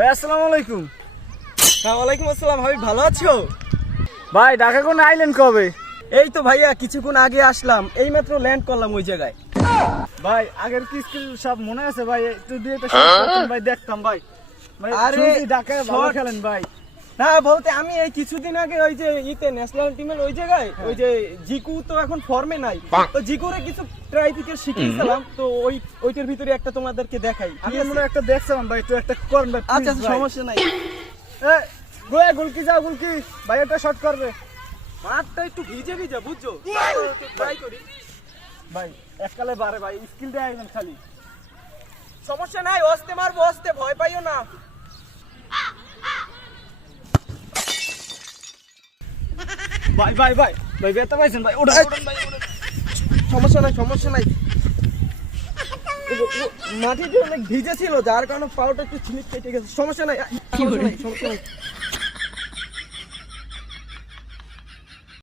ভাই আসসালামু আলাইকুম। হ্যাঁ ওয়ালাইকুম আসসালাম। হাবিব ভালো আছো? ভাই ঢাকা কোন আইলেন কবে? এই তো ভাইয়া কিছুক্ষণ আগে আসলাম, এইমাত্র ল্যান্ড করলাম ওই জায়গায়। ভাই আগের কি স্কিল সব মনে আছে ভাই? একটু দিয়ে তো shot করতেন ভাই, দেখতাম ভাই। ভাই আরে, শুনছি ঢাকায় ভালো shot- খেলেন ভাই। না বলতে আমি এই কিছুদিন আগে ওই যে ন্যাশনাল টিমের ওই জায়গায় ওই যে জিকু তো এখন ফর্মে নাই, তো জিকুরে কিছু ট্রাইপিকে শিখিয়েছিলাম, তো ওইটার ভিতরে একটা তোমাদেরকে দেখাই। আমি ঠিক আছে? মনে হয় একটা দেখছিলাম ভাই, একটু একটা করেন ভাই আচ্ছা please ভাই। সমস্যা নাই। গোয়া গুলকি যাও গুলকি ভাই, একটা শট করবে মাঠটা একটু ভিজে ভিজে বুঝছো, ট্রাই করি। ভাই। এককালে বারে ভাই, স্কিল দেয় একদম খালি। সমস্যা নাই, অস্তে মারবো, অস্তে ভয় পাইও না। ভাই ভাই ভাই ভাই বেতা পাইছেন ভাই, ওঠেন ওঠেন ভাই ওঠেন। সমস্যা নাই, সমস্যা নাই। মাটি যে অনেক ভিজে ছিল, যার কারণে পাউটা একটু ছিনিক কেটে গেছে। সমস্যা নাই, সমস্যা নাই, সমস্যা নাই।